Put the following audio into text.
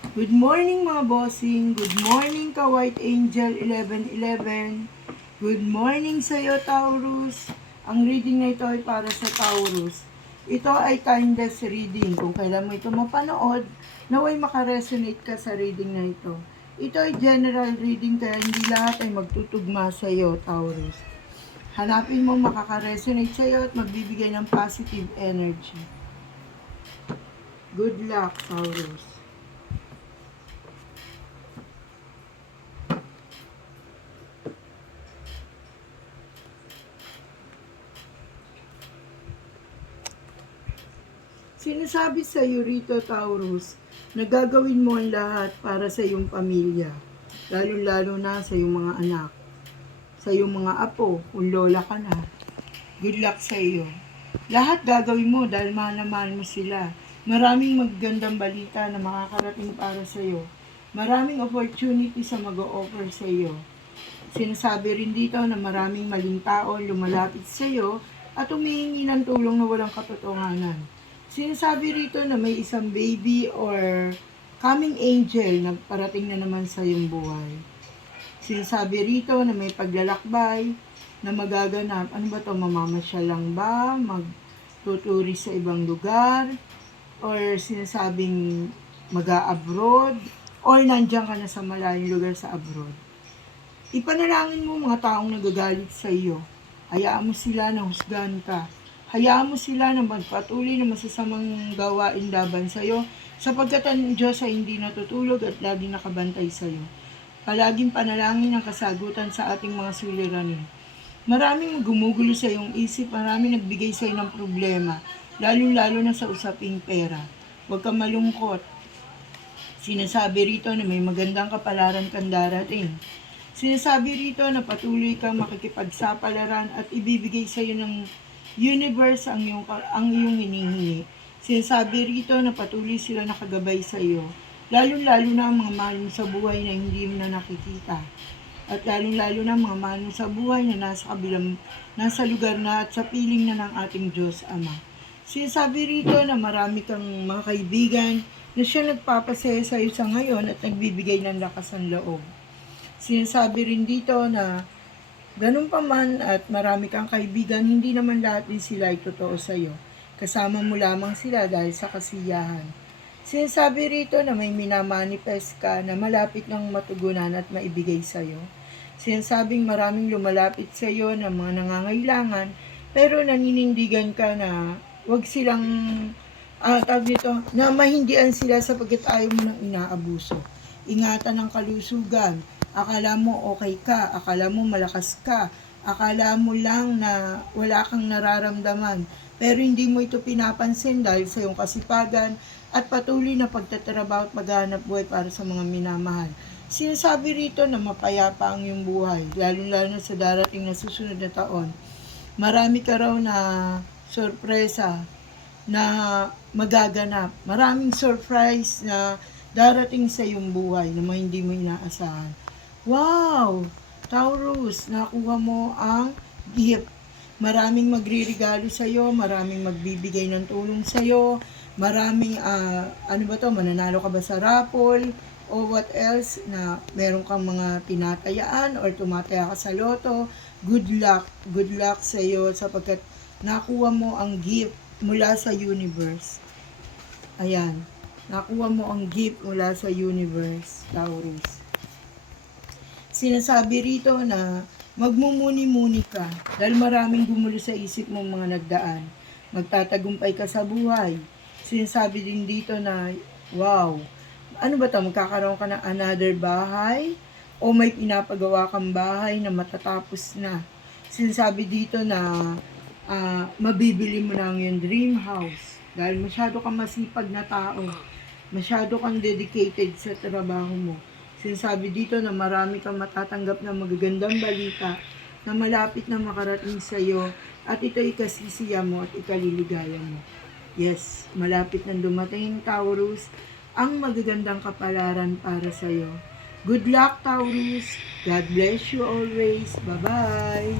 Good morning mga bossing. Good morning ka White Angel 1111. Good morning sa iyo Taurus. Ang reading na ito ay para sa Taurus. Ito ay timeless reading. Kung kailan mo ito mapanood, naway makaresonate ka sa reading na ito. Ito ay general reading kaya hindi lahat ay magtutugma sa iyo Taurus. Hanapin mo makaka-resonate sa iyo at magbibigay ng positive energy. Good luck Taurus. Sinasabi sa iyo rito, Taurus, na gagawin mo ang lahat para sa iyong pamilya, lalo-lalo na sa iyong mga anak, sa iyong mga apo, kung lola ka na. Good luck sa iyo. Lahat gagawin mo dahil mahal na mahal mo sila. Maraming magagandang balita na makakarating para sa iyo. Maraming opportunity sa mag-o-offer sa iyo. Sinasabi rin dito na maraming maling tao lumalapit sa iyo at humihingi ng tulong na walang katotohanan. Sinasabi rito na may isang baby or coming angel na parating na naman sa iyong buhay. Sinasabi rito na may paglalakbay na magaganap. Ano ba to? Mamamasyal lang ba? Magtuturi sa ibang lugar? Or sinasabing mag-a-abroad? Or nandiyan ka na sa malayong lugar sa abroad? Ipanalangin mo mga taong nagagalit sa iyo. Hayaan mo sila na husgahan ka. Hayaan mo sila na magpatuloy na masasamang gawain laban sa iyo, sapagkat ang Diyos ay hindi natutulog at laging nakabantay sa iyo. Palaging panalangin ang kasagutan sa ating mga suliranin. Maraming gumugulo sa iyong isip, maraming nagbigay sa iyo ng problema, lalo-lalo na sa usaping pera. Huwag kang malungkot. Sinasabi rito na may magandang kapalaran kang darating. Sinasabi rito na patuloy kang makikipagsapalaran at ibibigay sa iyo ng universe ang iyong hinihingi. Sinasabi rito na patuloy sila nakagabay sa iyo. Lalo-lalo na ang mga mahal mo sa buhay na hindi mo na nakikita. At lalo-lalo na ang mga mahal mo sa buhay na nasa lugar na at sa piling na ng ating Diyos Ama. Sinasabi rito na marami kang mga kaibigan na siya nagpapasaya sa iyo sa ngayon at nagbibigay ng lakas ng loob. Sinasabi rin dito na ganun pa man at marami kang kaibigan, hindi naman lahat din sila ay totoo sa iyo. Kasama mo lamang sila dahil sa kasiyahan. Sinasabi rito na may minamanifest ka na malapit ng matugunan at maibigay sa iyo. Sinasabing maraming lumalapit sa iyo ng mga nangangailangan, pero naninindigan ka na wag silang na mahindian sila sapagkat ayaw mo nang inaabuso. Ingatan ang kalusugan. Akala mo okay ka, akala mo malakas ka, akala mo lang na wala kang nararamdaman, pero hindi mo ito pinapansin dahil sa iyong kasipagan at patuloy na pagtatrabaho at paghahanap buhay para sa mga minamahal. Sinasabi rito na mapayapa ang iyong buhay, lalo-lalo na sa darating na susunod na taon. Marami ka raw na sorpresa na magaganap. Maraming surprise na darating sa iyong buhay na hindi mo inaasahan. Wow! Taurus, nakuha mo ang gift. Maraming magririgalo sa iyo, maraming magbibigay ng tulong sa iyo, maraming mananalo ka ba sa raffle o what else na meron kang mga tinatayaan or tumataya ka sa loto. Good luck sa iyo sapagkat nakuha mo ang gift mula sa universe. Ayan, nakuha mo ang gift mula sa universe, Taurus. Sinasabi rito na magmumuni-muni ka dahil maraming gumulo sa isip mong mga nagdaan. Magtatagumpay ka sa buhay. Sinasabi din dito na, wow, ano ba ito? Magkakaroon ka ng another bahay o may pinapagawa kang bahay na matatapos na. Sinasabi dito na mabibili mo na ang iyong dream house dahil masyado kang masipag na tao. Masyado kang dedicated sa trabaho mo. Sinasabi dito na marami kang matatanggap na magagandang balita na malapit na makarating sa iyo at ito ikasisiya mo at ikaliligaya mo. Yes, malapit na dumating, Taurus, ang magagandang kapalaran para sa iyo. Good luck, Taurus. God bless you always. Bye-bye.